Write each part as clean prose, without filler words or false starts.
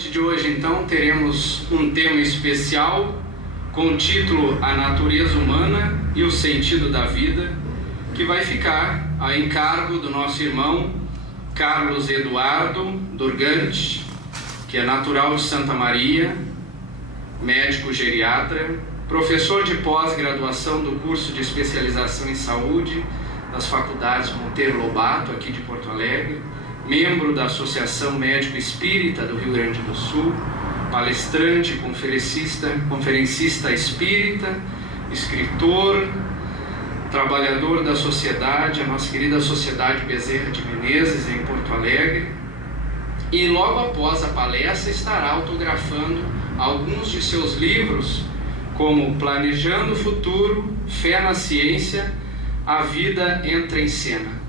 noite de hoje, então, teremos um tema especial com o título A Natureza Humana e o Sentido da Vida, que vai ficar a encargo do nosso irmão Carlos Eduardo Durgante, que é natural de Santa Maria, médico geriatra, professor de pós-graduação do curso de especialização em saúde das faculdades Monteiro Lobato, aqui de Porto Alegre, membro da Associação Médico Espírita do Rio Grande do Sul, palestrante, conferencista espírita, escritor, trabalhador da sociedade, a nossa querida Sociedade Bezerra de Menezes, em Porto Alegre, e logo após a palestra estará autografando alguns de seus livros, como Planejando o Futuro, Fé na Ciência, A Vida Entra em Cena.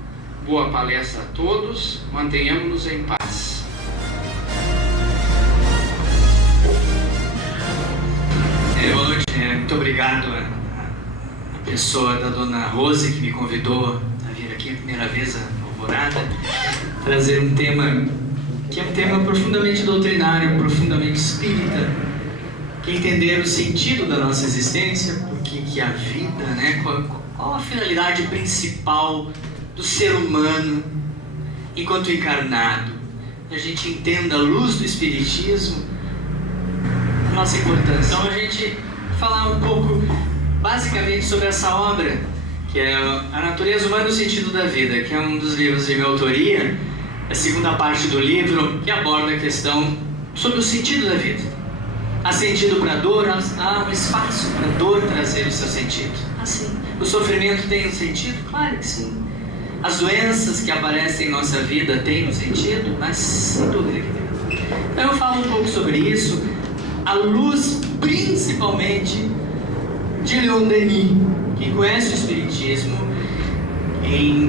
Boa palestra a todos, mantenhamos-nos em paz. Boa noite, muito obrigado à pessoa da Dona Rose que me convidou a vir aqui a primeira vez à Alvorada, trazer um tema que é um tema profundamente doutrinário, profundamente espírita, que é entender o sentido da nossa existência, porque que a vida, qual a finalidade principal do ser humano enquanto encarnado. A gente entenda a luz do Espiritismo, a nossa importância. Então a gente falar um pouco basicamente sobre essa obra, que é A Natureza Humana e o Sentido da Vida, que é um dos livros de minha autoria, a segunda parte do livro, que aborda a questão sobre o sentido da vida. Há sentido para a dor? Há um espaço para a dor trazer o seu sentido. Assim, o sofrimento tem um sentido? Claro que sim. As doenças que aparecem em nossa vida têm um sentido? Mas sem dúvida que tem. Então eu falo um pouco sobre isso, à luz principalmente de Leon Denis. Quem conhece o Espiritismo,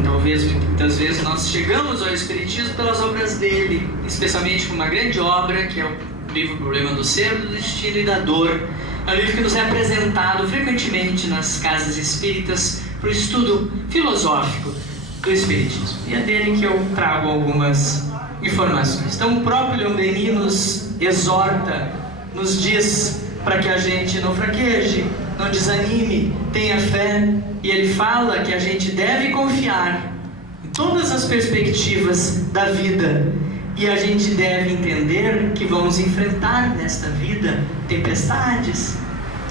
talvez muitas vezes nós chegamos ao Espiritismo pelas obras dele, especialmente com uma grande obra que é o livro Problema do Ser, do Destino e da Dor. É um livro que nos é apresentado frequentemente nas casas espíritas para o estudo filosófico do Espiritismo. E é dele que eu trago algumas informações. Então o próprio Leon Denis nos exorta, nos diz para que a gente não fraqueje, não desanime, tenha fé, e ele fala que a gente deve confiar em todas as perspectivas da vida, e a gente deve entender que vamos enfrentar nesta vida tempestades.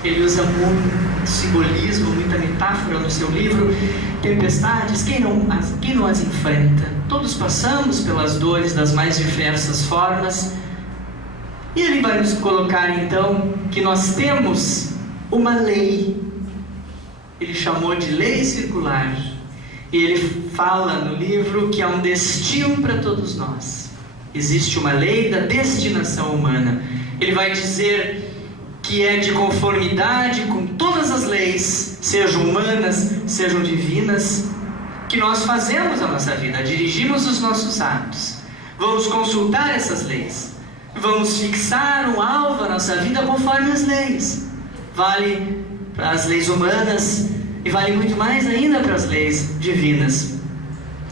Ele usa muito simbolismo, muita metáfora no seu livro. Tempestades, quem não as enfrenta? Todos passamos pelas dores das mais diversas formas. E ele vai nos colocar então que nós temos uma lei. Ele chamou de lei circular. E ele fala no livro que há um destino para todos nós. Existe uma lei da destinação humana. Ele vai dizer que é de conformidade com todas as leis, sejam humanas, sejam divinas, que nós fazemos a nossa vida, dirigimos os nossos atos. Vamos consultar essas leis, vamos fixar um alvo à nossa vida conforme as leis. Vale para as leis humanas e vale muito mais ainda para as leis divinas.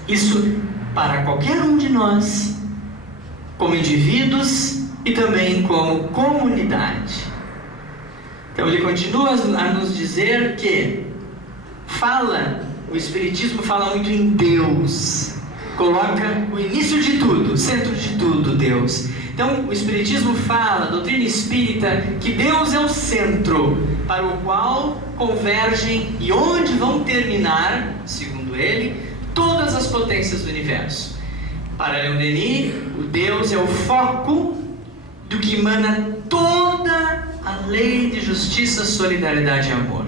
Isso para qualquer um de nós, como indivíduos e também como comunidade. Então ele continua a nos dizer que o Espiritismo fala muito em Deus, coloca o início de tudo, o centro de tudo, Deus. Então o Espiritismo fala, a doutrina espírita, que Deus é o centro para o qual convergem e onde vão terminar, segundo ele, todas as potências do universo. Para Leon Denis, o Deus é o foco do que emana toda a lei de justiça, solidariedade e amor.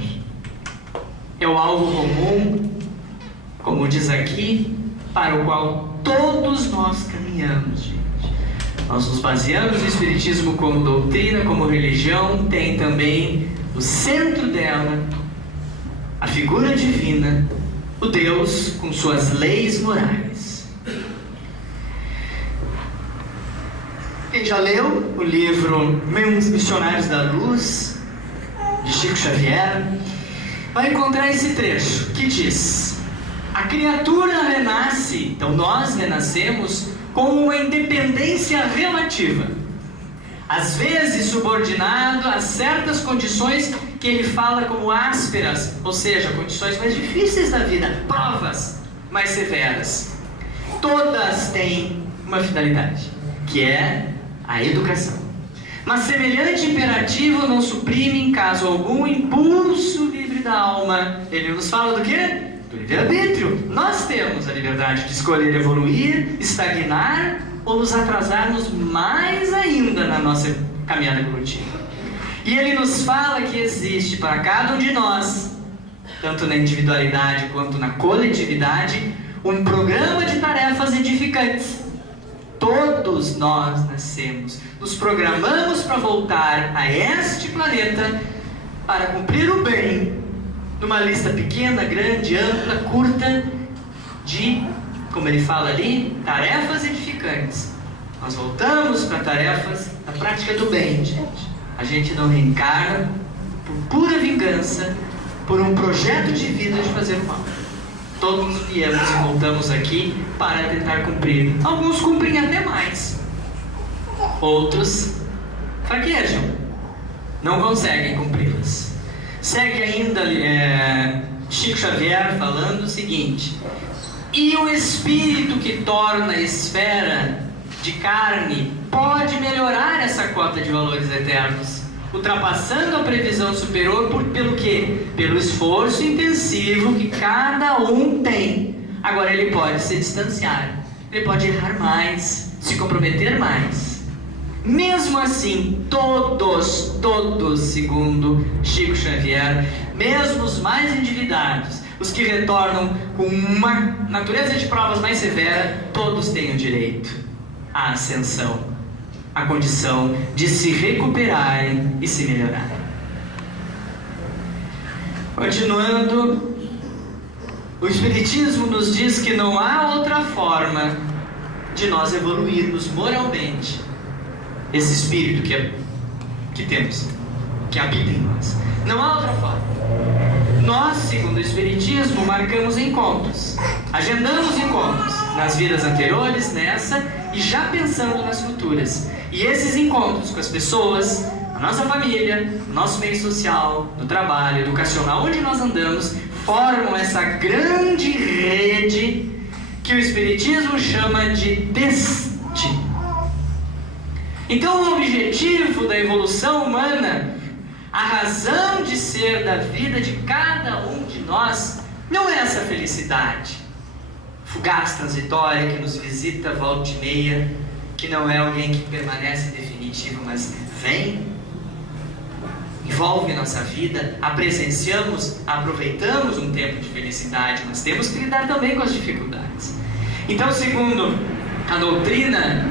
É o alvo comum, como diz aqui, para o qual todos nós caminhamos, gente. Nós nos baseamos no Espiritismo como doutrina, como religião, tem também o centro dela, a figura divina, o Deus com suas leis morais. Quem já leu o livro Missionários da Luz, de Chico Xavier, vai encontrar esse trecho que diz: a criatura renasce, então nós renascemos com uma independência relativa. às vezes subordinado a certas condições que ele fala como ásperas, ou seja, condições mais difíceis da vida, provas mais severas. Todas têm uma finalidade, que é a educação. Mas semelhante imperativo não suprime em caso algum o impulso livre da alma. Ele nos fala do quê? Do livre-arbítrio. Nós temos a liberdade de escolher evoluir, estagnar ou nos atrasarmos mais ainda na nossa caminhada evolutiva. E ele nos fala que existe para cada um de nós, tanto na individualidade quanto na coletividade, um programa de tarefas edificantes. Todos nós nascemos, nos programamos para voltar a este planeta para cumprir o bem, numa lista pequena, grande, ampla, curta, de, como ele fala ali, tarefas edificantes. Nós voltamos para tarefas da prática do bem, gente. A gente não reencarna por pura vingança, por um projeto de vida de fazer o mal. Todos viemos e voltamos aqui para tentar cumprir. Alguns cumprem até mais. Outros fraquejam. Não conseguem cumpri-las. Segue ainda Chico Xavier falando o seguinte: e o espírito que torna a esfera de carne pode melhorar essa cota de valores eternos, ultrapassando a previsão superior pelo quê? Pelo esforço intensivo que cada um tem. Agora ele pode se distanciar, ele pode errar mais, se comprometer mais. Mesmo assim, todos, segundo Chico Xavier, mesmo os mais endividados, os que retornam com uma natureza de provas mais severa, todos têm o direito à ascensão, a condição de se recuperarem e se melhorarem. Continuando, o Espiritismo nos diz que não há outra forma de nós evoluirmos moralmente esse espírito que temos, que habita em nós. Não há outra forma. Nós, segundo o Espiritismo, marcamos encontros, agendamos encontros nas vidas anteriores, nessa, e já pensando nas futuras. E esses encontros com as pessoas, a nossa família, o nosso meio social, no trabalho, educacional, onde nós andamos, formam essa grande rede que o Espiritismo chama de destino. Então o objetivo da evolução humana, a razão de ser da vida de cada um de nós, não é essa felicidade fugaz, transitória, que nos visita volta e meia, que não é alguém que permanece definitivo, mas vem, envolve nossa vida, a presenciamos, aproveitamos um tempo de felicidade, mas temos que lidar também com as dificuldades. Então, segundo a doutrina,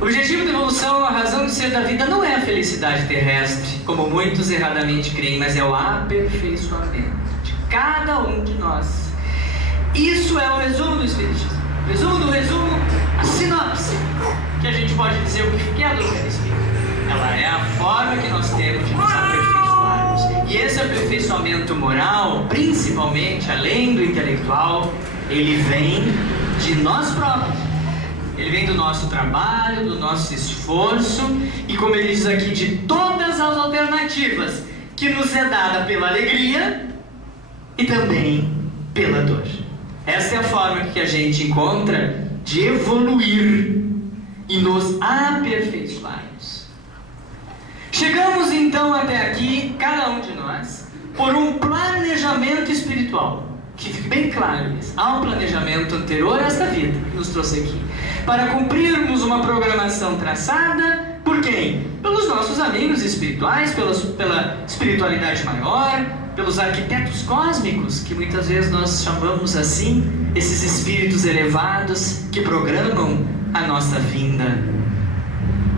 o objetivo da evolução, a razão de ser da vida, não é a felicidade terrestre, como muitos erradamente creem, mas é o aperfeiçoamento de cada um de nós. Isso é o resumo do Espiritismo. Resumo do resumo, a sinopse, que a gente pode dizer o que é a doutrina espírita. Ela é a forma que nós temos de nos aperfeiçoarmos. E esse aperfeiçoamento moral, principalmente, além do intelectual, ele vem de nós próprios. Ele vem do nosso trabalho, do nosso esforço e, como ele diz aqui, de todas as alternativas que nos é dada pela alegria e também pela dor. Essa é a forma que a gente encontra de evoluir e nos aperfeiçoarmos. Chegamos então até aqui, cada um de nós, por um planejamento espiritual. Que fique bem claro isso. Há um planejamento anterior a esta vida que nos trouxe aqui, para cumprirmos uma programação traçada por quem? Pelos nossos amigos espirituais, pela espiritualidade maior, pelos arquitetos cósmicos, que muitas vezes nós chamamos assim, esses espíritos elevados que programam a nossa vinda.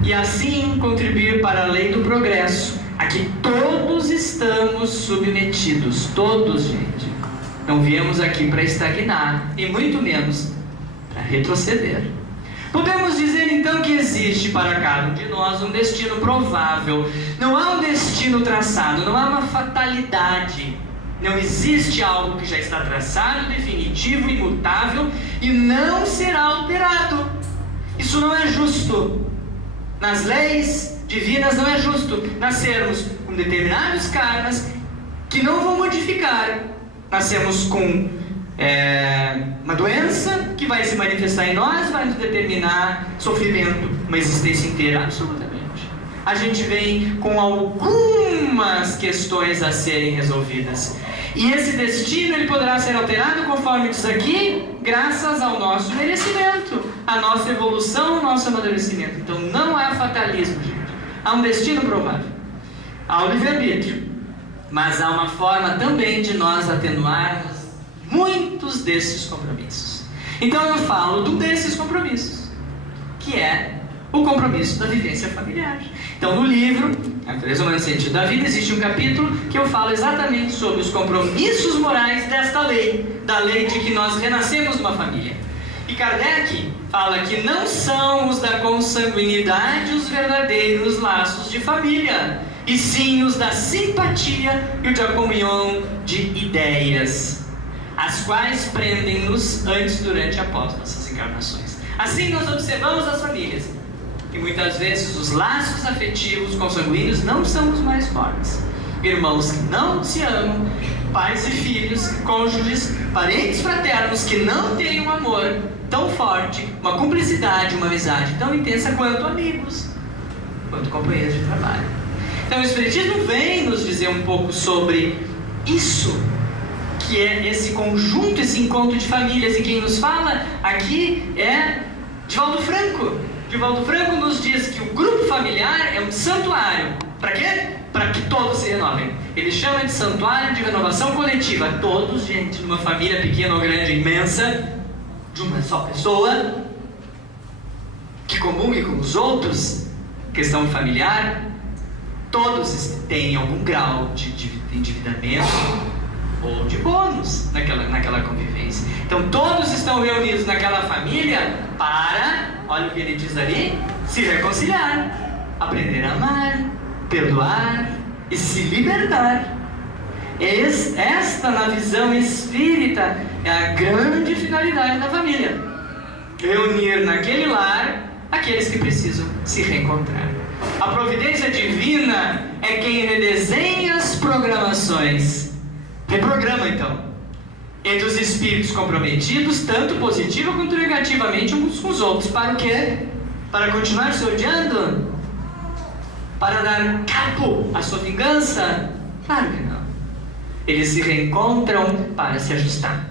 E assim contribuir para a lei do progresso, a que todos estamos submetidos, todos, gente. Não viemos aqui para estagnar, e muito menos para retroceder. Podemos dizer então que existe para cada um de nós um destino provável. Não há um destino traçado, não há uma fatalidade. Não existe algo que já está traçado, definitivo, imutável e não será alterado. Isso não é justo. nas leis divinas não é justo nascermos com determinados karmas que não vão modificar. Nascemos com uma doença que vai se manifestar em nós, vai nos determinar sofrimento, uma existência inteira, absolutamente. A gente vem com algumas questões a serem resolvidas. E esse destino ele poderá ser alterado, conforme diz aqui, graças ao nosso merecimento, à nossa evolução, ao nosso amadurecimento. Então não há fatalismo, gente. Há um destino provável. Há o livre-arbítrio. Mas há uma forma também de nós atenuarmos muitos desses compromissos. Então eu falo de um desses compromissos, que é o compromisso da vivência familiar. Então no livro, A Natureza Humana e o Sentido da Vida, existe um capítulo que eu falo exatamente sobre os compromissos morais desta lei, da lei de que nós renascemos numa família. E Kardec fala que não são os da consanguinidade os verdadeiros laços de família, e sim os da simpatia e o da comunhão de ideias, as quais prendem-nos antes, durante e após nossas encarnações. Assim nós observamos as famílias, e muitas vezes os laços afetivos consanguíneos não são os mais fortes. Irmãos que não se amam, pais e filhos, cônjuges, parentes fraternos que não têm um amor tão forte, uma cumplicidade, uma amizade tão intensa quanto amigos, quanto companheiros de trabalho. Então o Espiritismo vem nos dizer um pouco sobre isso, que é esse conjunto, esse encontro de famílias. E quem nos fala aqui é Divaldo Franco. Divaldo Franco nos diz que o grupo familiar é um santuário. Para quê? Para que todos se renovem. Ele chama de santuário de renovação coletiva. Todos, gente, numa família pequena ou grande, imensa, de uma só pessoa, que comungue com os outros, questão familiar, todos têm algum grau de endividamento ou de bônus naquela convivência. Então todos estão reunidos naquela família para, olha o que ele diz ali, se reconciliar, aprender a amar, perdoar e se libertar. Esta, na visão espírita, é a grande finalidade da família: reunir naquele lar aqueles que precisam se reencontrar. A providência divina é quem redesenha as programações, reprograma então, entre os espíritos comprometidos, tanto positiva quanto negativamente uns com os outros. Para o quê? Para continuar se odiando? Para dar cabo à sua vingança? Claro que não. Eles se reencontram para se ajustar.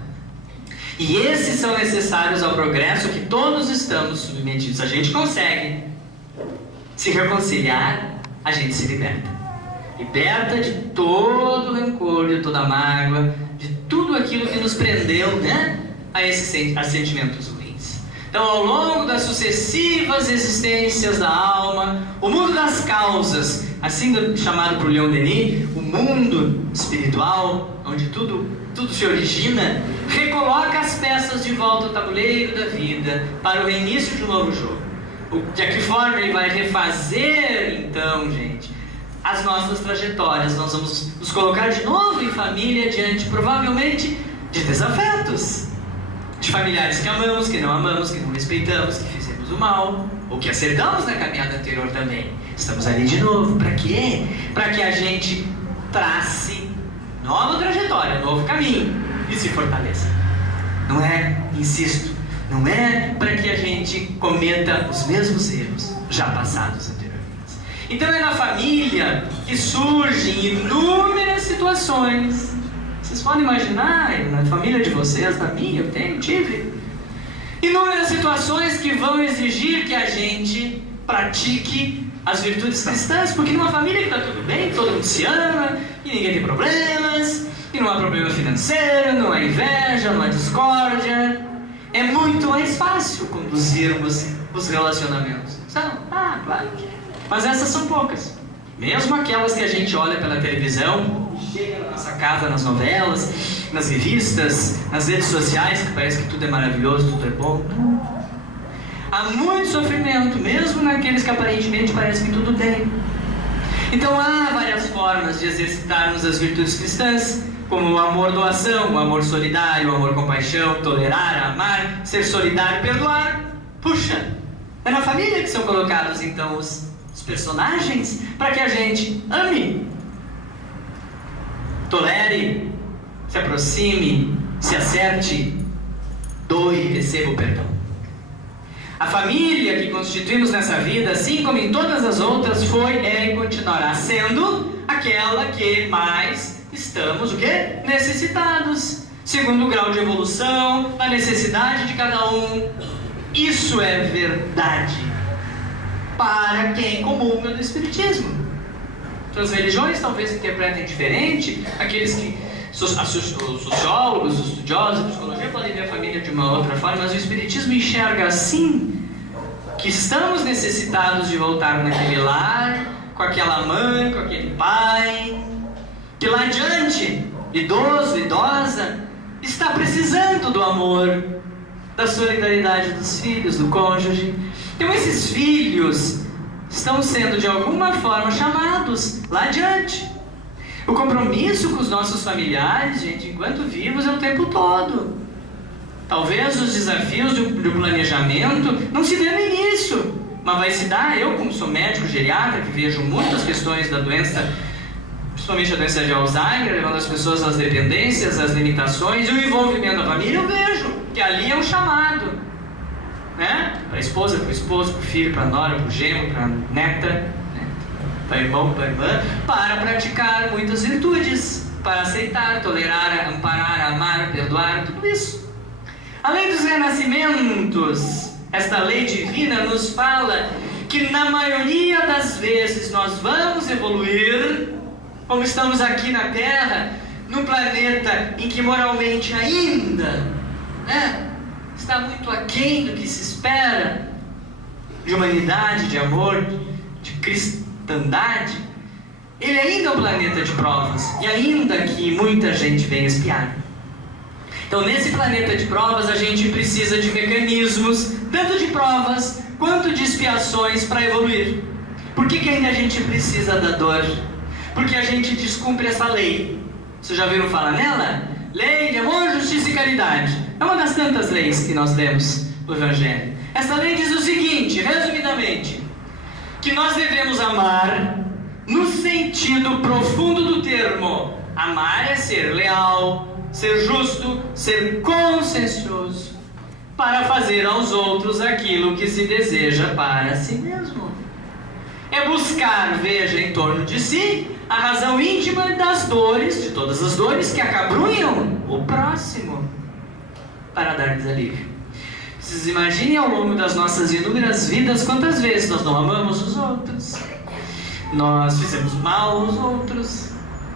E esses são necessários ao progresso que todos estamos submetidos. A gente consegue se reconciliar, a gente se liberta. Liberta de todo o rancor, de toda a mágoa, de tudo aquilo que nos prendeu, né, a sentimentos ruins. Então, ao longo das sucessivas existências da alma, o mundo das causas, assim chamado por Leon Denis, o mundo espiritual, onde tudo se origina, recoloca as peças de volta ao tabuleiro da vida para o reinício de um novo jogo. De que forma ele vai refazer, então, gente, as nossas trajetórias? Nós vamos nos colocar de novo em família diante, provavelmente, de desafetos, de familiares que amamos, que não amamos, que não respeitamos, que fizemos o mal, ou que acertamos na caminhada anterior também. Estamos ali de novo. Para quê? Para que a gente trace nova trajetória, novo caminho e se fortaleça. Não é, insisto, não é para que a gente cometa os mesmos erros já passados anteriormente. Então é na família que surgem inúmeras situações. Vocês podem imaginar, na família de vocês, na minha, eu tive inúmeras situações que vão exigir que a gente pratique as virtudes cristãs, porque numa família que está tudo bem, todo mundo se ama, e ninguém tem problemas, e não há problema financeiro, não há inveja, não há discórdia, é muito mais fácil conduzirmos os relacionamentos. São? Ah, claro que é. Mas essas são poucas. Mesmo aquelas que a gente olha pela televisão, chega na nossa casa, nas novelas, nas revistas, nas redes sociais, que parece que tudo é maravilhoso, tudo é bom. Não. Há muito sofrimento, mesmo naqueles que aparentemente parece que tudo tem. Então há várias formas de exercitarmos as virtudes cristãs, como o amor-doação, o amor solidário, o amor-compaixão, tolerar, amar, ser solidário, perdoar. Puxa, É na família que são colocados, então, os personagens para que a gente ame, tolere, se aproxime, se acerte, doe e receba o perdão. A família que constituímos nessa vida, assim como em todas as outras, foi, é e continuará sendo aquela que mais estamos, o quê? Necessitados, segundo o grau de evolução, a necessidade de cada um. Isso é verdade para quem comunga do Espiritismo. Outras religiões talvez interpretem diferente, aqueles que, os sociólogos, os estudiosos, a psicologia podem ver a família de uma outra forma, mas o Espiritismo enxerga assim, que estamos necessitados de voltar naquele lar, com aquela mãe, com aquele pai, que lá adiante, idoso, idosa, está precisando do amor, da solidariedade dos filhos, do cônjuge. Então esses filhos estão sendo de alguma forma chamados lá adiante. O compromisso com os nossos familiares, gente, enquanto vivos, é o tempo todo. Talvez os desafios do planejamento não se dê no início, mas vai se dar. Eu, como sou médico geriatra, que vejo muitas questões da doença, principalmente a doença de Alzheimer, levando as pessoas às dependências, às limitações, e o envolvimento da família, eu vejo que ali é um chamado, né? Para a esposa, para o esposo, para o filho, para a nora, para o genro, para a neta, né? Para o irmão, para a irmã, para praticar muitas virtudes, para aceitar, tolerar, amparar, amar, perdoar, tudo isso. Além dos renascimentos, esta lei divina nos fala que na maioria das vezes nós vamos evoluir, como estamos aqui na Terra, num planeta em que moralmente ainda está muito aquém do que se espera de humanidade, de amor, de cristandade. Ele ainda é um planeta de provas, e ainda que muita gente venha espiar. Então, nesse planeta de provas, a gente precisa de mecanismos, tanto de provas quanto de expiações para evoluir. Por que ainda a gente precisa da dor? Porque a gente descumpre essa lei. Vocês já ouviram falar nela? Lei de amor, justiça e caridade. É uma das tantas leis que nós temos no Evangelho. Essa lei diz o seguinte, resumidamente, que nós devemos amar no sentido profundo do termo. Amar é ser leal, ser justo, ser consciencioso, para fazer aos outros aquilo que se deseja para si mesmo. É buscar, veja, em torno de si, a razão íntima das dores, de todas as dores que acabrunham o próximo, para dar-lhes alívio. Vocês imaginem ao longo das nossas inúmeras vidas, quantas vezes nós não amamos os outros, nós fizemos mal aos outros,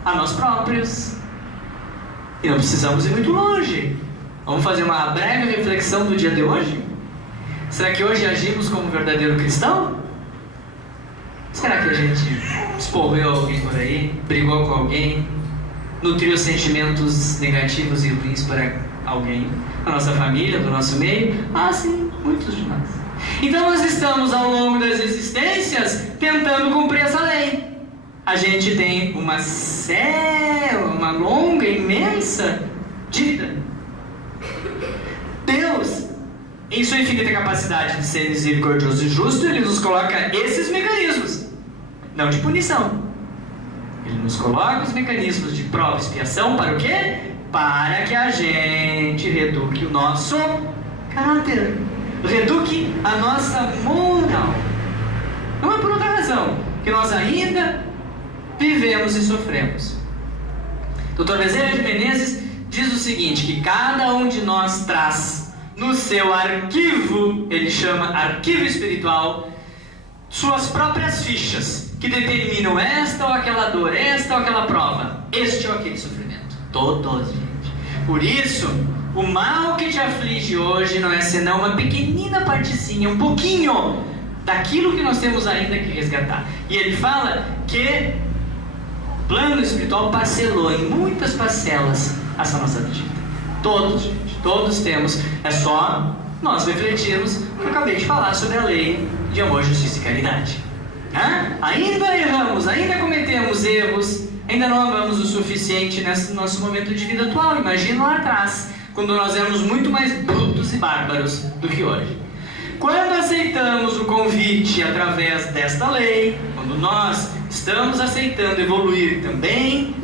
a nós próprios, e não precisamos ir muito longe. Vamos fazer uma breve reflexão do dia de hoje? Será que hoje agimos como um verdadeiro cristão? Será que a gente esporreu alguém por aí, brigou com alguém, nutriu sentimentos negativos e ruins para alguém, da nossa família, do nosso meio? Ah, sim, muitos de nós. Então nós estamos ao longo das existências tentando cumprir essa lei. A gente tem uma longa, imensa dívida. Deus, em sua infinita capacidade de ser misericordioso e justo, Ele nos coloca esses mecanismos, não de punição. Ele nos coloca os mecanismos de prova e expiação para o quê? Para que a gente reduque o nosso caráter, reduque a nossa moral. Não é por outra razão que nós ainda vivemos e sofremos. Dr. Bezerra de Menezes diz o seguinte, que cada um de nós traz no seu arquivo, ele chama arquivo espiritual, suas próprias fichas, que determinam esta ou aquela dor, esta ou aquela prova, este ou aquele sofrimento. Todos, gente. Por isso, o mal que te aflige hoje não é senão uma pequenina partezinha, um pouquinho daquilo que nós temos ainda que resgatar. E ele fala que o plano espiritual parcelou em muitas parcelas essa nossa dívida. Todos, gente, todos temos. É só nós refletirmos o que eu acabei de falar sobre a lei de amor, justiça e caridade. Ainda erramos, ainda cometemos erros, ainda não amamos o suficiente nesse nosso momento de vida atual. Imagina lá atrás, quando nós éramos muito mais brutos e bárbaros do que hoje. quando aceitamos o convite através desta lei, quando nós estamos aceitando evoluir também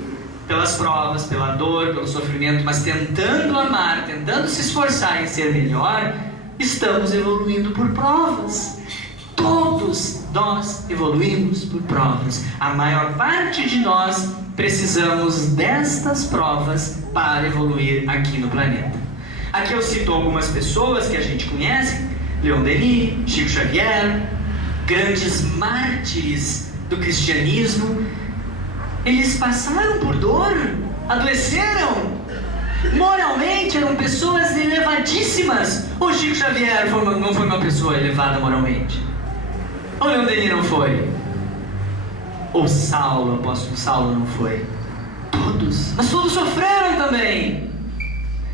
pelas provas, pela dor, pelo sofrimento, mas tentando amar, tentando se esforçar em ser melhor, estamos evoluindo por provas. Todos nós evoluímos por provas. A maior parte de nós precisamos destas provas para evoluir aqui no planeta. Aqui eu cito algumas pessoas que a gente conhece: Leon Denis, Chico Xavier, grandes mártires do cristianismo. Eles passaram por dor, adoeceram, moralmente eram pessoas elevadíssimas. O Chico Xavier não foi uma pessoa elevada moralmente? Ou Leon Denis não foi? Ou Saulo, o apóstolo Saulo não foi? Todos, mas todos sofreram também.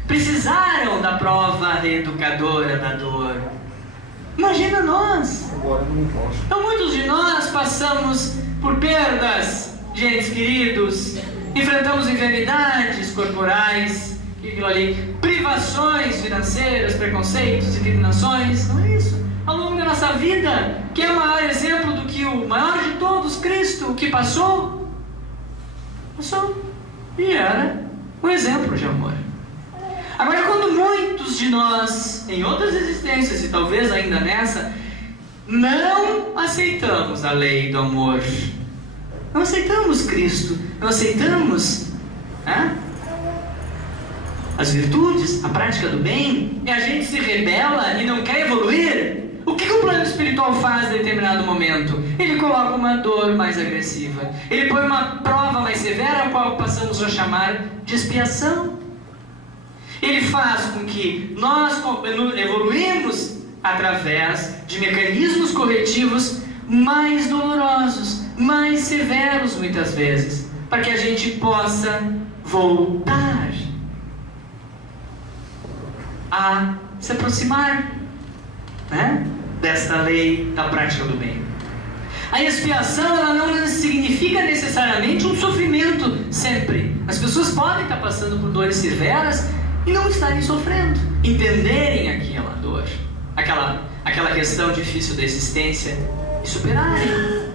Precisaram da prova reeducadora da dor. Imagina nós. Então muitos de nós passamos por perdas de entes queridos, enfrentamos enfermidades corporais, privações financeiras, preconceitos, discriminações. Não é isso? Ao longo da nossa vida, que é o maior exemplo do que o maior de todos, Cristo, que passou e era um exemplo de amor. Agora, quando muitos de nós, em outras existências e talvez ainda nessa, não aceitamos a lei do amor, não aceitamos Cristo, não aceitamos as virtudes, a prática do bem, e a gente se rebela e não quer evoluir, o que o plano espiritual faz em determinado momento? Ele coloca uma dor mais agressiva, ele põe uma prova mais severa, a qual passamos a chamar de expiação. Ele faz com que nós evoluímos através de mecanismos corretivos mais dolorosos, mais severos muitas vezes, para que a gente possa voltar a se aproximar desta lei da prática do bem. A expiação, ela não significa necessariamente um sofrimento sempre. As pessoas podem estar passando por dores severas e não estarem sofrendo, entenderem aquela dor, aquela questão difícil da existência e superarem.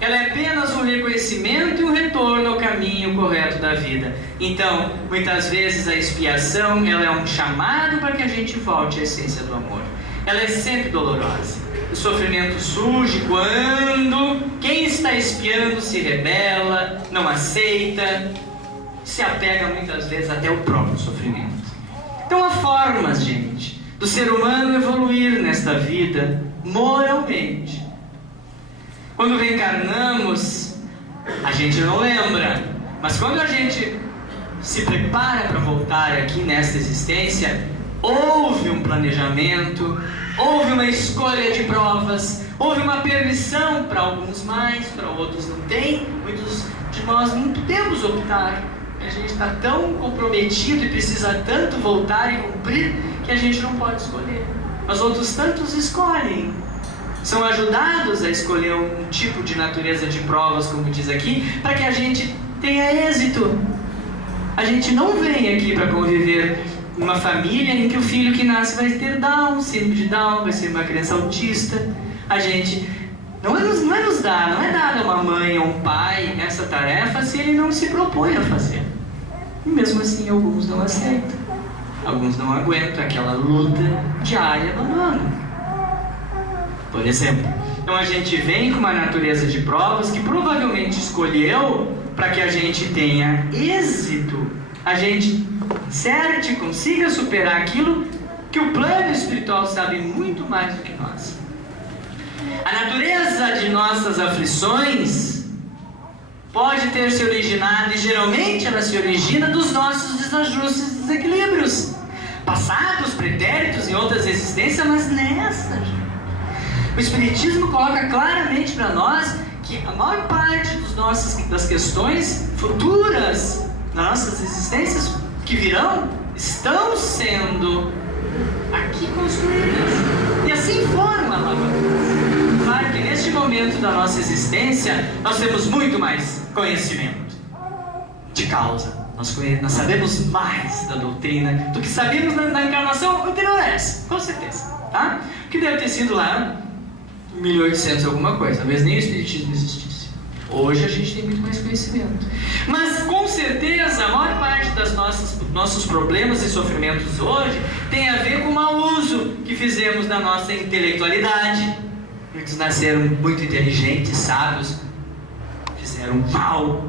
Ela é apenas um reconhecimento e um retorno ao caminho correto da vida. Então, muitas vezes a expiação, ela é um chamado para que a gente volte à essência do amor. Ela é sempre dolorosa. O sofrimento surge quando quem está expiando se rebela, não aceita, se apega muitas vezes até o próprio sofrimento. Então há formas, gente, do ser humano evoluir nesta vida moralmente. Quando reencarnamos, a gente não lembra, mas quando a gente se prepara para voltar aqui nesta existência, houve um planejamento, houve uma escolha de provas, houve uma permissão, para alguns mais, para outros não tem. Muitos de nós não podemos optar. A gente está tão comprometido e precisa tanto voltar e cumprir que a gente não pode escolher. Mas outros tantos escolhem. São ajudados a escolher um tipo de natureza de provas, como diz aqui, para que a gente tenha êxito. A gente não vem aqui para conviver numa família em que o filho que nasce vai ter Down, síndrome de Down, vai ser uma criança autista. A gente não é dada a uma mãe ou um pai essa tarefa se ele não se propõe a fazer. E mesmo assim alguns não aceitam. Alguns não aguentam aquela luta diária e abandonam. Por exemplo, então a gente vem com uma natureza de provas que provavelmente escolheu para que a gente tenha êxito, a gente acerte, consiga superar aquilo que o plano espiritual sabe muito mais do que nós. A natureza de nossas aflições pode ter se originado, e geralmente ela se origina dos nossos desajustes e desequilíbrios passados, pretéritos em outras existências, mas nessa, gente. O Espiritismo coloca claramente para nós que a maior parte das questões futuras das nossas existências que virão estão sendo aqui construídas. E assim forma a lavatura. Claro que neste momento da nossa existência nós temos muito mais conhecimento de causa. Nós sabemos mais da doutrina do que sabíamos na encarnação anterior a essa, com certeza. tá? Que deve ter sido lá 1800 alguma coisa, talvez nem o espiritismo existisse. Hoje a gente tem muito mais conhecimento. Mas com certeza a maior parte dos nossos problemas e sofrimentos hoje tem a ver com o mau uso que fizemos da nossa intelectualidade. Muitos nasceram muito inteligentes, sábios, fizeram mau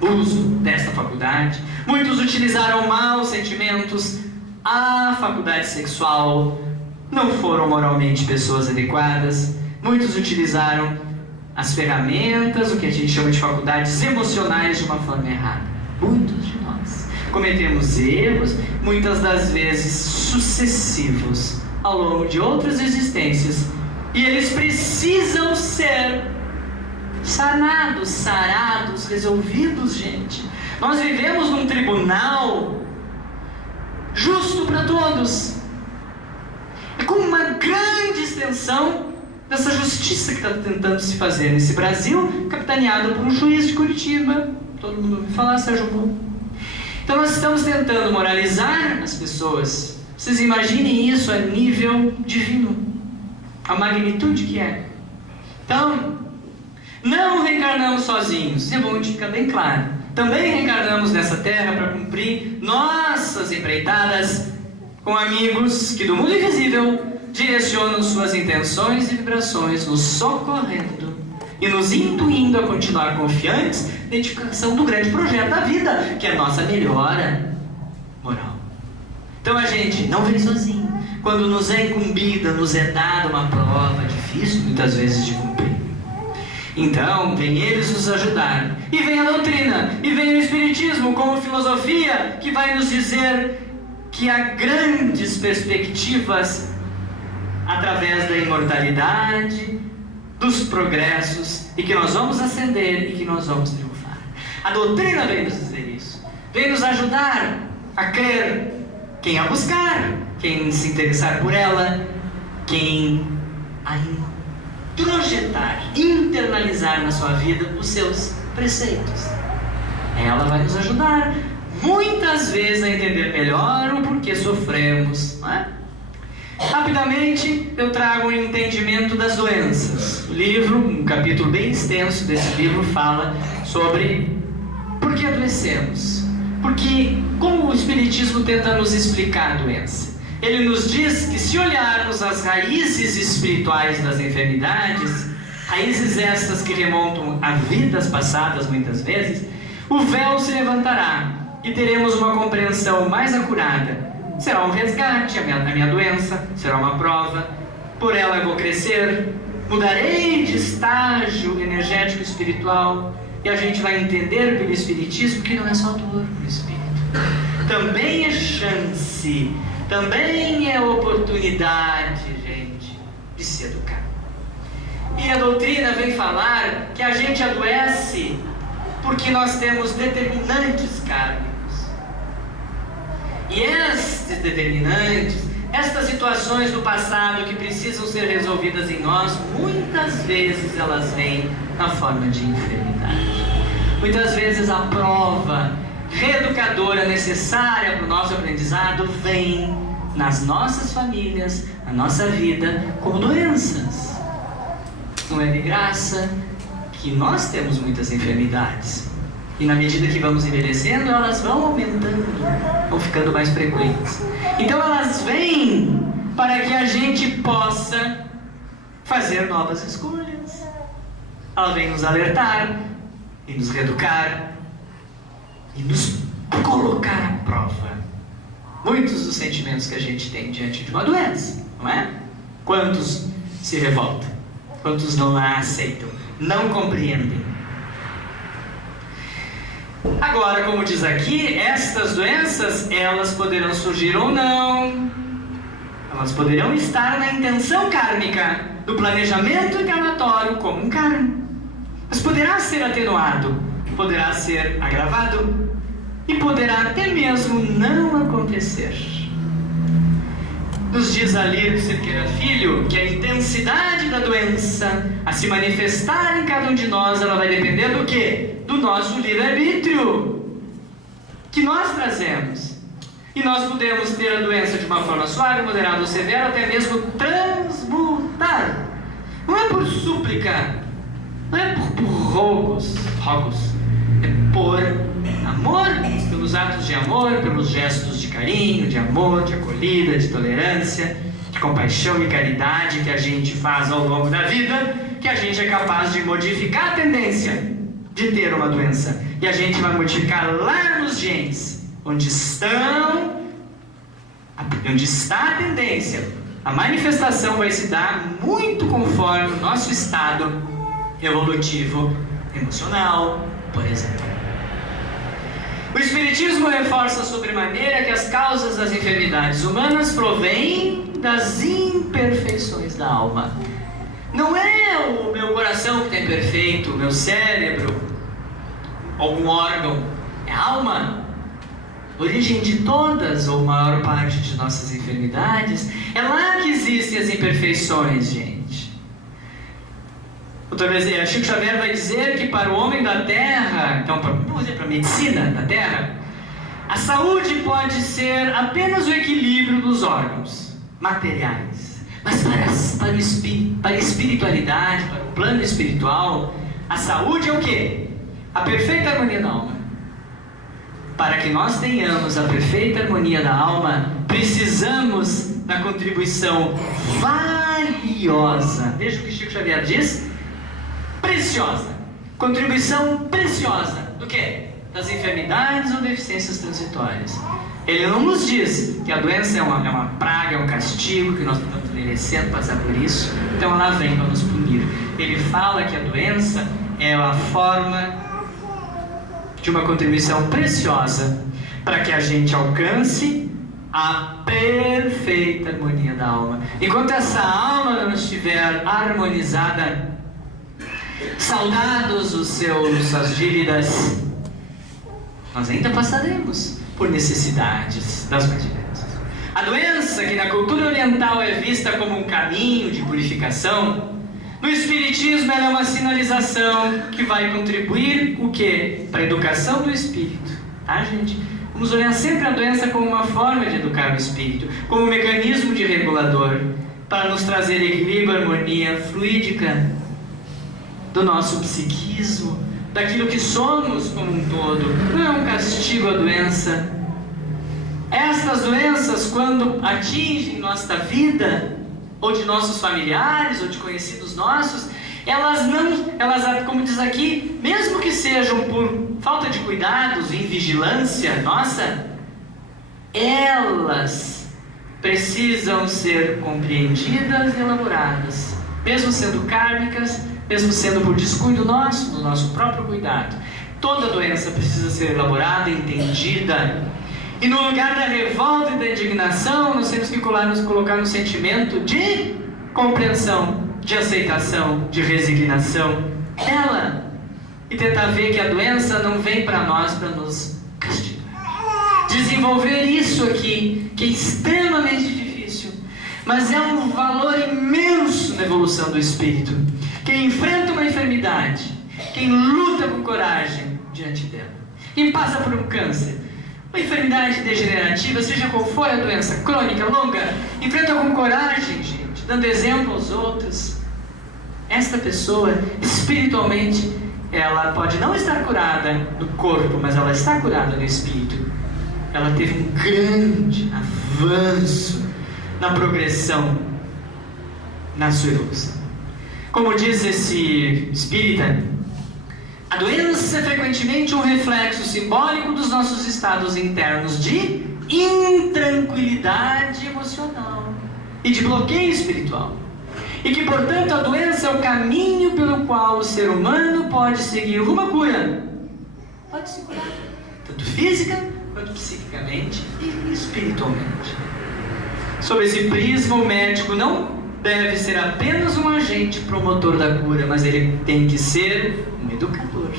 uso desta faculdade. Muitos utilizaram maus sentimentos, a faculdade sexual, não foram moralmente pessoas adequadas. Muitos utilizaram as ferramentas, o que a gente chama de faculdades emocionais, de uma forma errada. Muitos de nós cometemos erros, muitas das vezes sucessivos, ao longo de outras existências, e eles precisam ser sanados, sarados, resolvidos, gente. Nós vivemos num tribunal justo para todos, e com uma grande extensão dessa justiça que está tentando se fazer nesse Brasil, capitaneado por um juiz de Curitiba. Todo mundo ouviu falar, Sérgio Moro. Então nós estamos tentando moralizar as pessoas. Vocês imaginem isso a nível divino, a magnitude que é. Então, não reencarnamos sozinhos, é bom de ficar bem claro. Também reencarnamos nessa terra para cumprir nossas empreitadas com amigos que do mundo invisível direcionam suas intenções e vibrações, nos socorrendo e nos intuindo a continuar confiantes na edificação do grande projeto da vida, que é a nossa melhora moral. Então a gente não vem sozinho. Quando nos é incumbida, nos é dada uma prova difícil, muitas vezes, de cumprir. Então, vem eles nos ajudar. E vem a doutrina, e vem o Espiritismo como filosofia, que vai nos dizer que há grandes perspectivas através da imortalidade, dos progressos, e que nós vamos ascender e que nós vamos triunfar. A doutrina vem nos dizer isso, vem nos ajudar a crer, quem a buscar, quem se interessar por ela, quem a introjetar, internalizar na sua vida os seus preceitos. Ela vai nos ajudar muitas vezes a entender melhor o porquê sofremos, não é? Rapidamente eu trago um entendimento das doenças. O livro, um capítulo bem extenso desse livro, fala sobre por que adoecemos. Porque como o Espiritismo tenta nos explicar a doença? Ele nos diz que se olharmos as raízes espirituais das enfermidades, raízes estas que remontam a vidas passadas muitas vezes, o véu se levantará e teremos uma compreensão mais acurada. Será um resgate, a minha doença, será uma prova, por ela eu vou crescer, mudarei de estágio energético e espiritual, e a gente vai entender pelo Espiritismo que não é só dor no espírito, também é chance, também é oportunidade, gente, de se educar. E a doutrina vem falar que a gente adoece porque nós temos determinantes kármicos. E estes determinantes, estas situações do passado que precisam ser resolvidas em nós, muitas vezes elas vêm na forma de enfermidade. Muitas vezes a prova reeducadora necessária para o nosso aprendizado vem nas nossas famílias, na nossa vida, como doenças. Não é de graça que nós temos muitas enfermidades. E na medida que vamos envelhecendo, elas vão aumentando, vão ficando mais frequentes. Então elas vêm para que a gente possa fazer novas escolhas. Ela vem nos alertar, e nos reeducar, e nos colocar à prova muitos dos sentimentos que a gente tem diante de uma doença, não é? Quantos se revoltam? Quantos não a aceitam? Não compreendem? Agora, como diz aqui, estas doenças, elas poderão surgir ou não, elas poderão estar na intenção kármica do planejamento encarnatório como um karma, mas poderá ser atenuado, poderá ser agravado e poderá até mesmo não acontecer. Nos diz ali Cerqueira Filho que a intensidade da doença a se manifestar em cada um de nós, ela vai depender do quê? Do nosso livre-arbítrio que nós trazemos. E nós podemos ter a doença de uma forma suave, moderada ou severa, até mesmo transmutar. Não é por súplica, não é por rogos, é por amor, pelos atos de amor, pelos gestos de carinho, de amor, de acolhida, de tolerância, de compaixão e caridade que a gente faz ao longo da vida, que a gente é capaz de modificar a tendência de ter uma doença. E a gente vai modificar lá nos genes, onde está a tendência. A manifestação vai se dar muito conforme o nosso estado evolutivo emocional, por exemplo. O Espiritismo reforça sobremaneira que as causas das enfermidades humanas provêm das imperfeições da alma. Não é o meu coração que está imperfeito, o meu cérebro, algum órgão, é a alma. A origem de todas, ou maior parte de nossas enfermidades, é lá que existem as imperfeições, gente. O Dr. Chico Xavier vai dizer que para o homem da Terra, então vamos dizer para a medicina da Terra, a saúde pode ser apenas o equilíbrio dos órgãos materiais. Mas para a espiritualidade, para o plano espiritual, a saúde é o quê? A perfeita harmonia da alma. Para que nós tenhamos a perfeita harmonia da alma, precisamos da contribuição valiosa. Veja o que Chico Xavier diz: preciosa. Contribuição preciosa. Do quê? Das enfermidades ou deficiências transitórias. Ele não nos diz que a doença é uma praga, é um castigo, que nós estamos merecendo passar por isso, então ela vem para nos punir. Ele fala que a doença é a forma de uma contribuição preciosa para que a gente alcance a perfeita harmonia da alma. Enquanto essa alma não estiver harmonizada, saudados suas dívidas, nós ainda passaremos por necessidades das mais diversas. A doença, que na cultura oriental é vista como um caminho de purificação, no Espiritismo ela é uma sinalização que vai contribuir o quê? Para a educação do espírito. Tá, gente? Vamos olhar sempre a doença como uma forma de educar o espírito, como um mecanismo de regulador, para nos trazer equilíbrio, harmonia fluídica do nosso psiquismo, daquilo que somos como um todo. Não é um castigo a doença. Estas doenças, quando atingem nossa vida, ou de nossos familiares, ou de conhecidos nossos, elas, como diz aqui, mesmo que sejam por falta de cuidados, em vigilância nossa, elas precisam ser compreendidas e elaboradas, mesmo sendo kármicas, mesmo sendo por descuido nosso, do nosso próprio cuidado. Toda doença precisa ser elaborada, entendida. E no lugar da revolta e da indignação, nós temos que nos colocar no sentimento de compreensão, de aceitação, de resignação dela. E tentar ver que a doença não vem para nós para nos castigar. Desenvolver isso aqui, que é extremamente difícil, mas é um valor imenso na evolução do espírito. Quem enfrenta uma enfermidade, quem luta com coragem diante dela, quem passa por um câncer, uma enfermidade degenerativa, seja qual for a doença, crônica, longa, enfrenta com coragem, gente, dando exemplo aos outros. Esta pessoa, espiritualmente, ela pode não estar curada no corpo, mas ela está curada no espírito. Ela teve um grande avanço na progressão, na sua evolução. Como diz esse espírita, a doença é frequentemente um reflexo simbólico dos nossos estados internos de intranquilidade emocional e de bloqueio espiritual. E que, portanto, a doença é o caminho pelo qual o ser humano pode seguir rumo à cura. Pode se curar, tanto física quanto psiquicamente e espiritualmente. Sob esse prisma, o médico não deve ser apenas um agente promotor da cura, mas ele tem que ser um educador.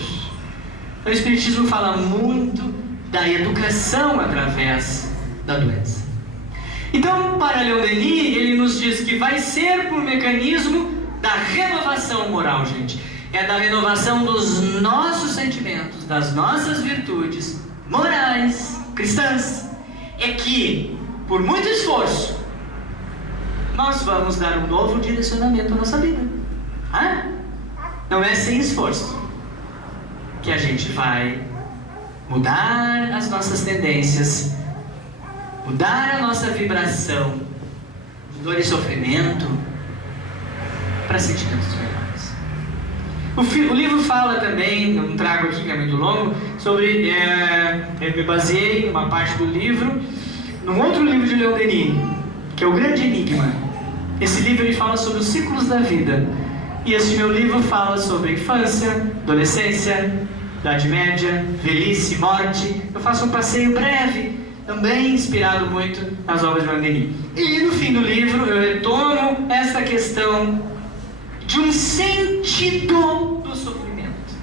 O Espiritismo fala muito da educação através da doença. Então, para Leon Denis, ele nos diz que vai ser por mecanismo da renovação moral, gente. É da renovação dos nossos sentimentos, das nossas virtudes morais, cristãs, é que, por muito esforço, nós vamos dar um novo direcionamento à nossa vida. Não é sem esforço que a gente vai mudar as nossas tendências, mudar a nossa vibração de dor e sofrimento para sentimentos melhores. O livro fala também, eu não trago aqui que é muito longo, sobre, eu me baseei numa parte do livro, num outro livro de Leon Denis, que é O Grande Enigma. Esse livro ele fala sobre os ciclos da vida, e este meu livro fala sobre infância, adolescência, Idade Média, velhice, morte. Eu faço um passeio breve, também inspirado muito nas obras de Leon Denis. E no fim do livro eu retomo essa questão de um sentido do sofrimento.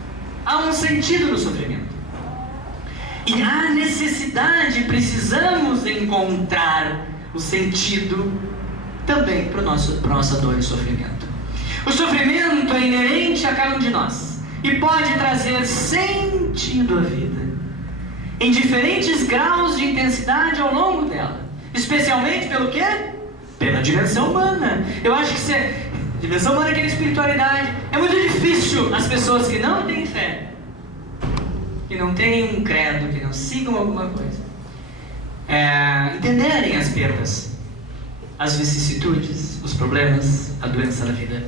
Há um sentido no sofrimento. E há necessidade, precisamos encontrar o sentido também para nossa dor e sofrimento. O sofrimento é inerente a cada um de nós e pode trazer sentido à vida, em diferentes graus de intensidade ao longo dela, especialmente pelo quê? Pela dimensão humana. Eu acho que dimensão humana, que é a espiritualidade. É muito difícil as pessoas que não têm fé, que não têm um credo, que não sigam alguma coisa, entenderem as perdas, as vicissitudes, os problemas, a doença da vida.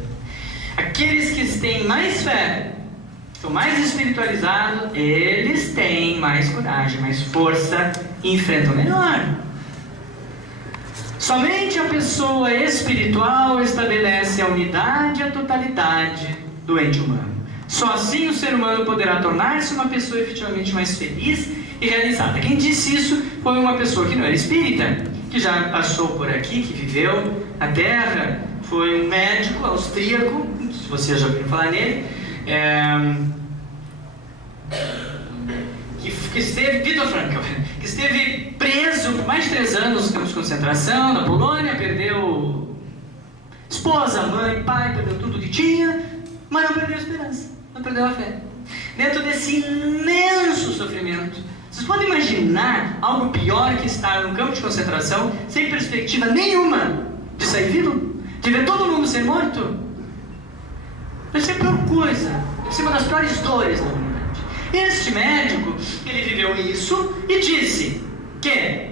Aqueles que têm mais fé, são mais espiritualizados, eles têm mais coragem, mais força e enfrentam melhor. Somente a pessoa espiritual estabelece a unidade e a totalidade do ente humano. Só assim o ser humano poderá tornar-se uma pessoa efetivamente mais feliz e realizada. Quem disse isso foi uma pessoa que não era espírita, que já passou por aqui, que viveu na Terra, foi um médico austríaco, se vocês já ouviram falar nele, que esteve, Viktor Frankl, que esteve preso por mais de 3 anos nos campos de concentração na Polônia, perdeu esposa, mãe, pai, perdeu tudo que tinha, mas não perdeu a esperança, não perdeu a fé. Dentro desse imenso sofrimento, vocês podem imaginar algo pior que estar num campo de concentração sem perspectiva nenhuma de sair vivo? De ver todo mundo ser morto? Deve ser a pior coisa, deve ser uma das piores dores da humanidade. Este médico, ele viveu isso e disse que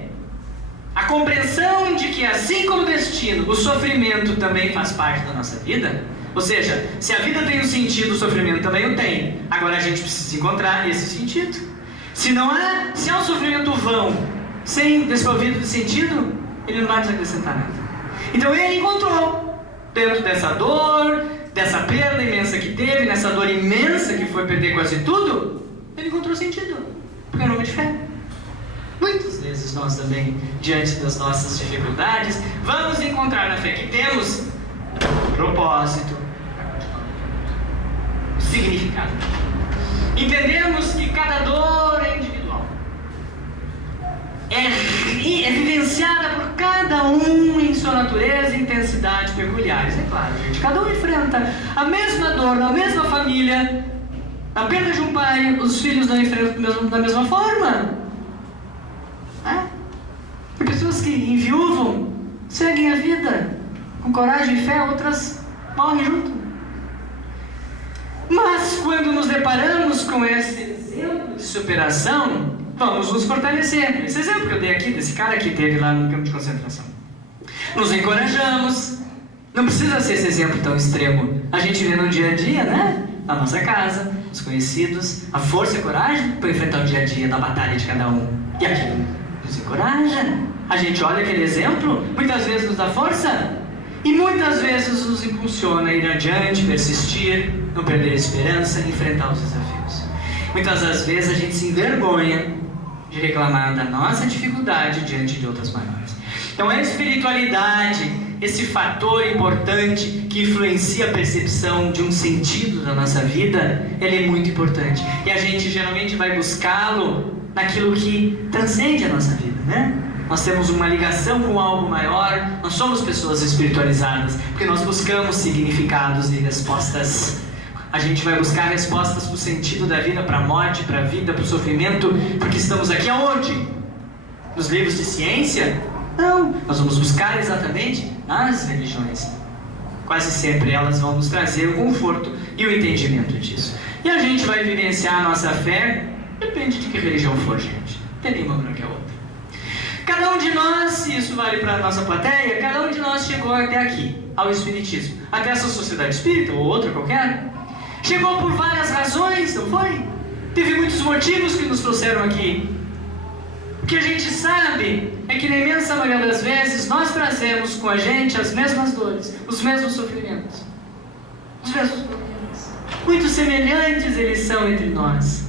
a compreensão de que, assim como o destino, o sofrimento também faz parte da nossa vida, ou seja, se a vida tem um sentido, o sofrimento também o tem. Agora a gente precisa encontrar esse sentido. Se há um sofrimento vão, sem desprovido de sentido, ele não vai nos acrescentar nada. Então ele encontrou, dentro dessa dor, dessa perda imensa que teve, nessa dor imensa que foi perder quase tudo, ele encontrou sentido, porque é nome de fé. Muitas vezes nós também, diante das nossas dificuldades, vamos encontrar na fé que temos propósito, significado. Entendemos que cada dor é individual, é vivenciada por cada um em sua natureza e intensidade peculiares. É claro, gente, cada um enfrenta a mesma dor na mesma família. A perda de um pai, os filhos não enfrentam da mesma forma. Tem pessoas que enviúvam, seguem a vida com coragem e fé, outras morrem junto. Mas quando nos deparamos com esse exemplo de superação, vamos nos fortalecer. Esse exemplo que eu dei aqui, desse cara que teve lá no campo de concentração. Nos encorajamos. Não precisa ser esse exemplo tão extremo. A gente vê no dia a dia, né? Na nossa casa, os conhecidos, a força e a coragem para enfrentar o dia a dia, da batalha de cada um. E aquilo nos encoraja. A gente olha aquele exemplo, muitas vezes nos dá força e muitas vezes nos impulsiona a ir adiante, persistir, não perder a esperança, enfrentar os desafios. Muitas das vezes a gente se envergonha de reclamar da nossa dificuldade diante de outras maiores. Então a espiritualidade, esse fator importante que influencia a percepção de um sentido da nossa vida, ele é muito importante. E a gente geralmente vai buscá-lo naquilo que transcende a nossa vida, né? Nós temos uma ligação com algo maior, nós somos pessoas espiritualizadas, porque nós buscamos significados e respostas. A gente vai buscar respostas para o sentido da vida, para a morte, para a vida, para o sofrimento, porque estamos aqui aonde? nos livros de ciência? Não, nós vamos buscar exatamente nas religiões. Quase sempre elas vão nos trazer o conforto e o entendimento disso. E a gente vai vivenciar a nossa fé, depende de que religião for, gente. Tem nenhuma melhor que a outra. Cada um de nós, e isso vale para a nossa plateia, cada um de nós chegou até aqui, ao Espiritismo. Até essa sociedade espírita, ou outra qualquer. Chegou por várias razões, não foi? Teve muitos motivos que nos trouxeram aqui. O que a gente sabe é que na imensa maioria das vezes nós trazemos com a gente as mesmas dores, os mesmos sofrimentos, os mesmos problemas. Muito semelhantes eles são entre nós.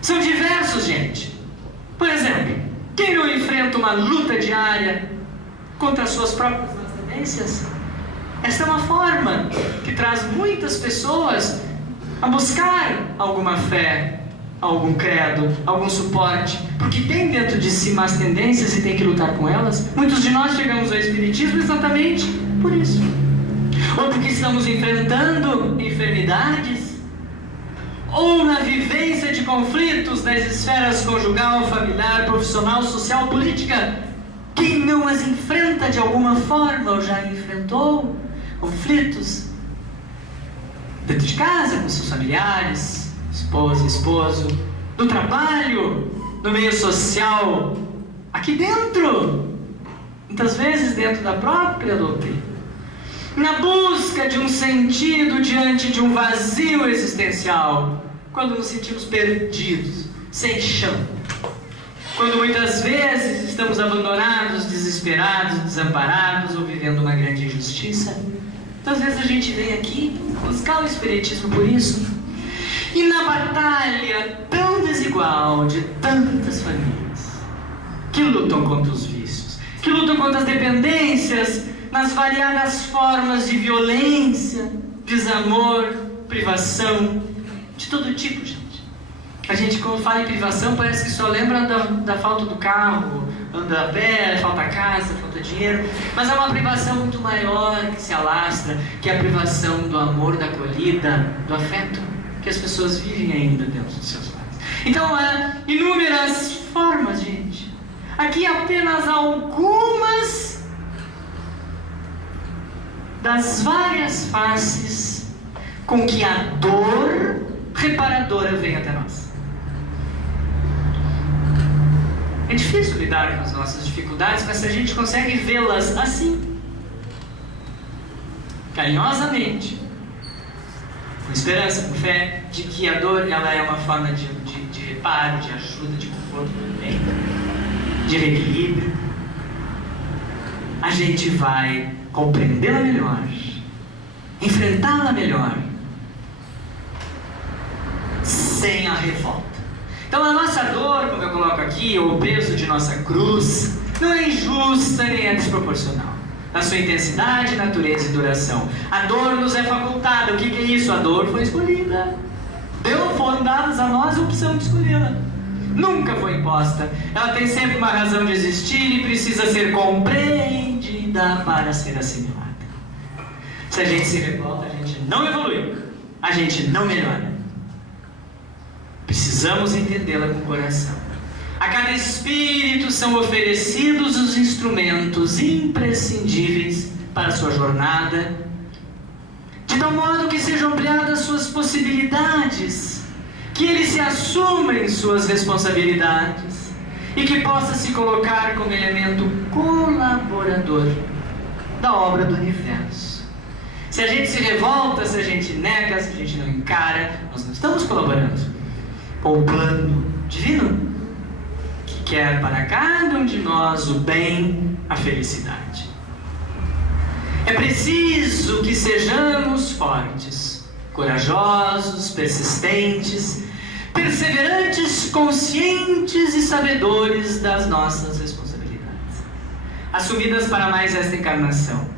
São diversos, gente. Por exemplo, quem não enfrenta uma luta diária contra as suas próprias tendências? Essa é uma forma que traz muitas pessoas a buscar alguma fé, algum credo, algum suporte, porque tem dentro de si más tendências e tem que lutar com elas. Muitos de nós chegamos ao Espiritismo exatamente por isso. Ou porque estamos enfrentando enfermidades, ou na vivência de conflitos nas esferas conjugal, familiar, profissional, social, política. Quem não as enfrenta de alguma forma ou já enfrentou conflitos dentro de casa, com seus familiares, esposa, esposo, no trabalho, no meio social, aqui dentro, muitas vezes dentro da própria doutrina, na busca de um sentido diante de um vazio existencial, quando nos sentimos perdidos, sem chão, quando muitas vezes estamos abandonados, desesperados, desamparados ou vivendo uma grande injustiça. Muitas vezes a gente vem aqui buscar o Espiritismo por isso. E na batalha tão desigual de tantas famílias que lutam contra os vícios, que lutam contra as dependências, nas variadas formas de violência, desamor, privação, de todo tipo, gente. A gente, quando fala em privação, parece que só lembra da falta do carro, anda a pé, falta casa, falta dinheiro, mas é uma privação muito maior que se alastra, que é a privação do amor, da acolhida, do afeto, que as pessoas vivem ainda dentro dos seus lares. Então, há inúmeras formas, gente. Aqui apenas algumas das várias faces com que a dor reparadora vem até nós. É difícil lidar com as nossas dificuldades, mas se a gente consegue vê-las assim, carinhosamente, com esperança, com fé, de que a dor ela é uma forma de reparo, de ajuda, de conforto também, de reequilíbrio, a gente vai compreendê-la melhor, enfrentá-la melhor, sem a revolta. Então a nossa dor, como eu coloco aqui, ou o peso de nossa cruz, não é injusta nem é desproporcional na sua intensidade, natureza e duração. A dor nos é facultada. O que é isso? A dor foi escolhida. Foram dadas a nós a opção de escolhê-la. Nunca foi imposta. Ela tem sempre uma razão de existir e precisa ser compreendida para ser assimilada. Se a gente se revolta, a gente não evolui, a gente não melhora. Precisamos entendê-la com o coração. A cada espírito são oferecidos os instrumentos imprescindíveis para a sua jornada, de tal modo que sejam ampliadas suas possibilidades, que ele se assuma em suas responsabilidades e que possa se colocar como elemento colaborador da obra do universo. Se a gente se revolta, se a gente nega, se a gente não encara, nós não estamos colaborando com o plano divino que quer para cada um de nós o bem, a felicidade. É preciso que sejamos fortes, corajosos, persistentes, perseverantes, conscientes e sabedores das nossas responsabilidades, assumidas para mais esta encarnação,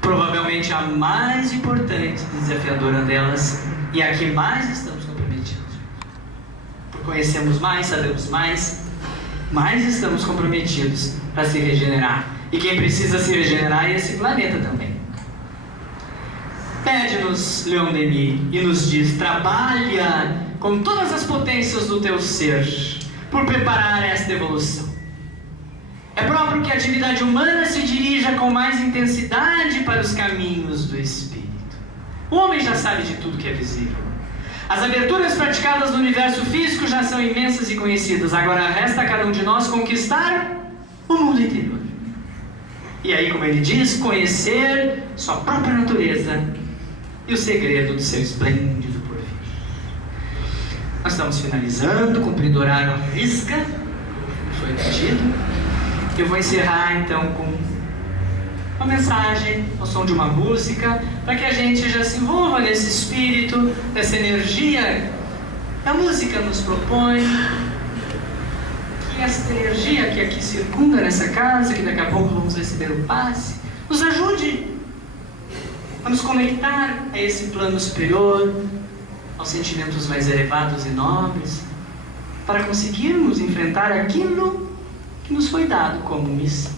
provavelmente a mais importante e desafiadora delas e a que mais estamos comprometidos. Conhecemos mais, sabemos mais estamos comprometidos para se regenerar. E quem precisa se regenerar é esse planeta também. Pede-nos Leon Denis e nos diz: trabalha com todas as potências do teu ser por preparar esta evolução. É próprio que a atividade humana se dirija com mais intensidade para os caminhos do Espírito. O homem já sabe de tudo que é visível. As aberturas praticadas no universo físico já são imensas e conhecidas. Agora resta a cada um de nós conquistar o mundo interior. E aí, como ele diz, conhecer sua própria natureza e o segredo do seu esplêndido porvir. Nós estamos finalizando, cumprindo o horário à risca, foi pedido. Eu vou encerrar então com uma mensagem, ao som de uma música, para que a gente já se envolva nesse espírito, nessa energia que a música nos propõe, que esta energia que aqui circunda nessa casa, que daqui a pouco vamos receber o passe, nos ajude a nos conectar a esse plano superior, aos sentimentos mais elevados e nobres, para conseguirmos enfrentar aquilo que nos foi dado como missão.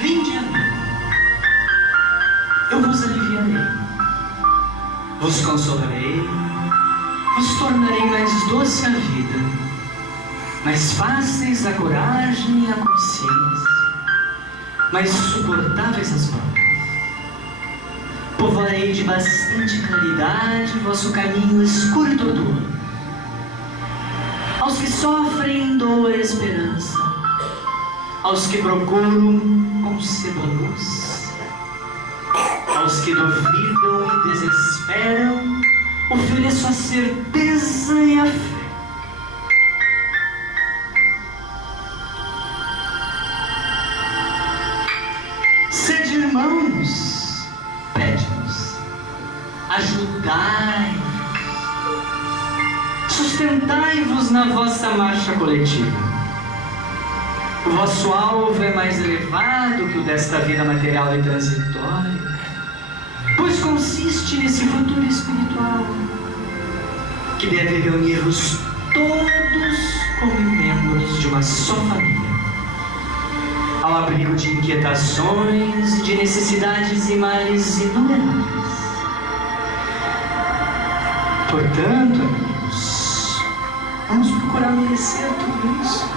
Vinde a mim, eu vos aliviarei, vos consolarei, vos tornarei mais doce a vida, mais fáceis a coragem e a consciência, mais suportáveis as provas. Povoarei de bastante claridade vosso caminho escuro e tortuoso. Aos que sofrem dou a esperança, aos que procuram concedo a luz, aos que duvidam e desesperam ofereço a certeza e a fé. Sede irmãos, pede-nos, ajudai-vos, sustentai-vos na vossa marcha coletiva. O vosso alvo é mais elevado que o desta vida material e transitória, pois consiste nesse futuro espiritual, que deve reunir-vos todos como membros de uma só família, ao abrigo de inquietações e de necessidades e males inumeráveis. Portanto, amigos, vamos procurar merecer tudo isso,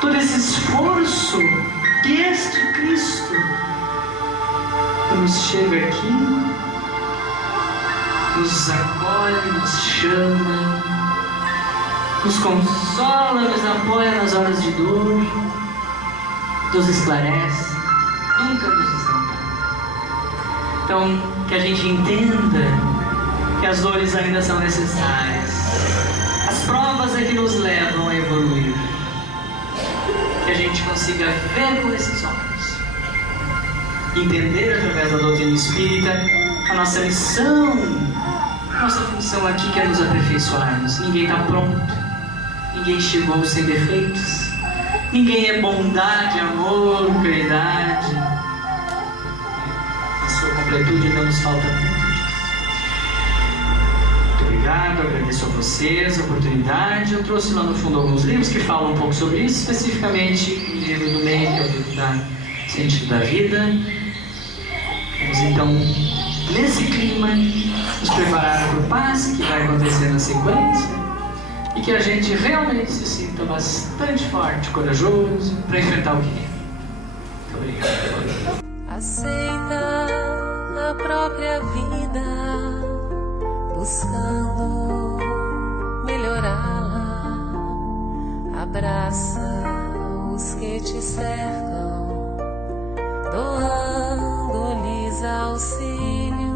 todo esse esforço que este Cristo que nos chega aqui, nos acolhe, nos chama, nos consola, nos apoia nas horas de dor, nos esclarece, nunca nos desampara. Então, que a gente entenda que as dores ainda são necessárias, as provas é que nos levam a evoluir, que a gente consiga ver com esses olhos, entender através da doutrina espírita a nossa missão, a nossa função aqui, que é nos aperfeiçoarmos. Ninguém está pronto, ninguém chegou sem defeitos, ninguém é bondade, amor, caridade. Na sua completude não nos falta muito disso. Muito obrigado, agradeço a vocês a oportunidade. Eu trouxe lá no fundo alguns livros que falam um pouco sobre isso, especificamente o livro do meio, que é o livro da Sentido da Vida. Vamos então, nesse clima, nos preparar para o passe que vai acontecer na sequência, e que a gente realmente se sinta bastante forte, corajoso para enfrentar o que vem. Muito obrigado. Aceita a própria vida, buscando melhorá-la. Abraça os que te cercam, doando-lhes auxílio.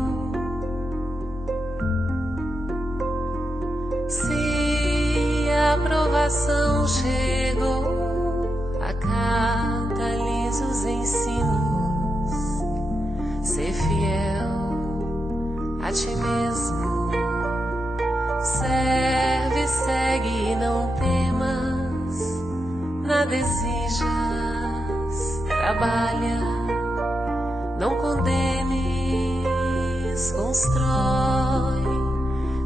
Se a aprovação chegou, acata-lhes os ensinos. Ser fiel a ti mesmo, serve, segue e não temas, nada exijas, trabalha, não condenes, constrói.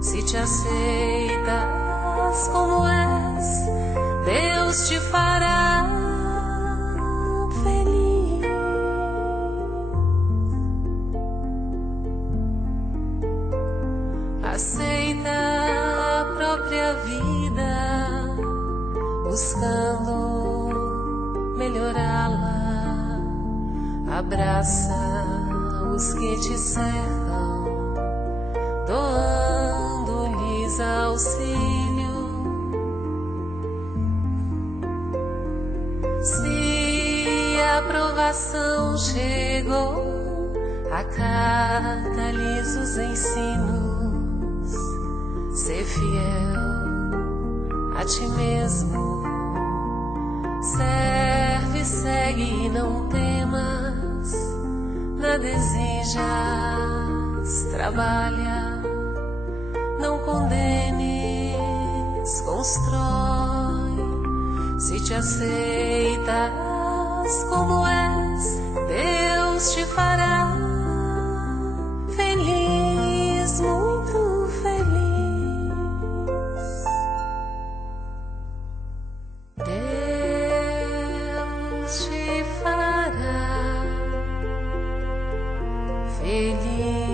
Se te aceitas como és, Deus te fará feliz. aceita a própria vida, buscando melhorá-la, abraça os que te cercam, doando-lhes auxílio. Se a provação chegou, acata-lhes os ensinos, sê fiel a ti mesmo, serve, segue e não temas, nada exijas, trabalha, não condenes, constrói, se te aceitas como és, Deus te fará feliz, muito feliz. Deus te fará feliz.